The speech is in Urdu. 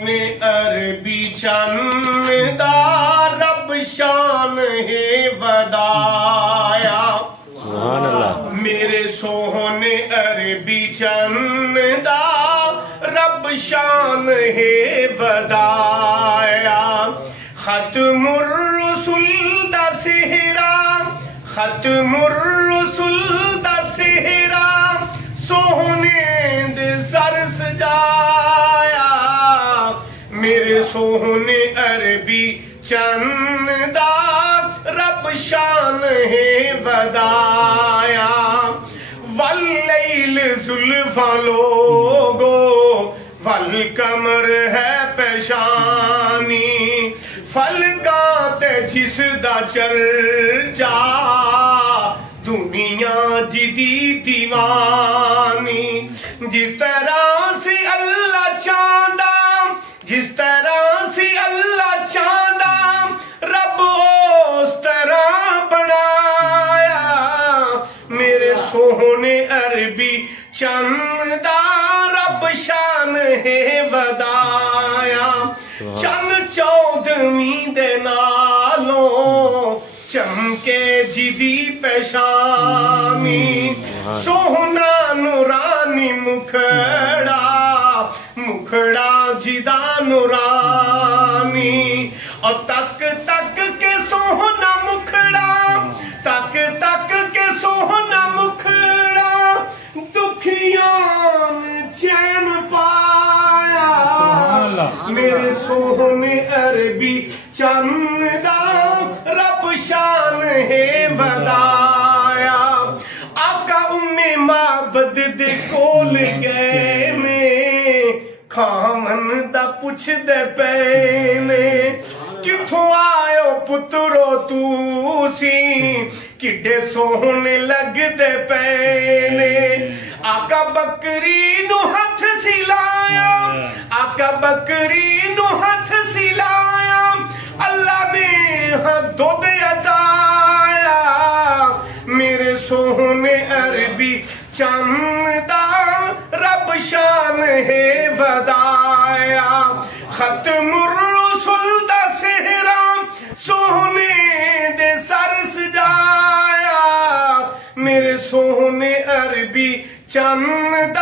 عربی چند رب شان ہے ودایا سبحان اللہ میرے سوہنے عربی چند رب شان ہے ودایا ختم الرسول دا سہرا ختم الرسول دا سہرا سوہنے دے سر سجایا میرے سوہنے عربی چند رب شان ہے ودایا واللیل زلفاں لوگو والقمر ہے پیشانی فلکاں تے جس دا چرچا دنیا جدی دیوانی جس طرح سے اللہ چاندہ جس طرح سے اللہ چاندہ رب اس طرح بنایا میرے سوہنے عربی چند رب شان ہے ودایا چند چودھویں دے نالوں چمکے جدی پیشانی سوہنا نورانی مکھڑا مکھڑا جدا نورانی اور تک تک کے سوہنا مکھڑا تک تک کے سوہنا مکھڑا دکھیان چین پایا میرے سوہنے عربی چند رب شان ہے ودایا آقا معبد دے کول گئے نے کھاون دا پوچھ دے پینے کتھوں آئیو پترو تو سی کڈے سوہنے لگ دے پینے آقا بکری نو ہتھ سلایا آقا بکری نو ہتھ سلایا اللہ نے ہاتھوں دے عطایا میرے سوہنے عربی چند رب شان ہے ودایا ختم الرسول دا سہرا سوہنے دے سر سجایا میرے سوہنے عربی چند